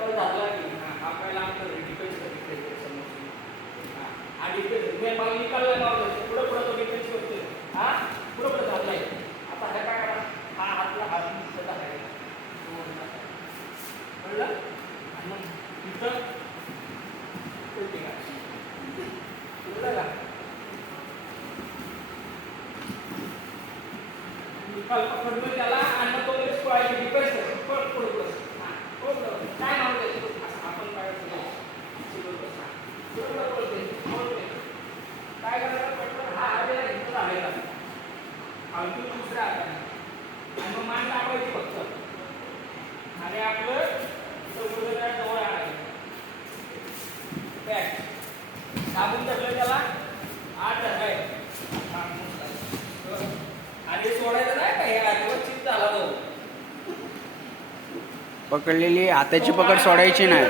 निकाल झाला की आपल्याला आमचं डिफेन्स समोर आणि मला निकाल पुढं पुढं तो डिफेन्स करतोय पुढं पुढं झालाय. आता हे काय करा हा हातला हात सध्या आहे कळलं आणि मग इथं कळलं का निकाल पकडलं त्याला आणि मग तो लगेच पळायची डिफेन्स पुढं काय नाव द्यायचं आपण काय काय करायला पटकन हा आलेला इथं आलेला अगदी दुसऱ्या हाताने आणि मग मान दाबायची फक्त आणि आपलं जवळ आहे बॅट दाबून टाकलं त्याला आठ आहे आणि सोडायचं नाही का हे आजवर चित्त झाला पकडलेली हाताची पकड सोडायची नाही.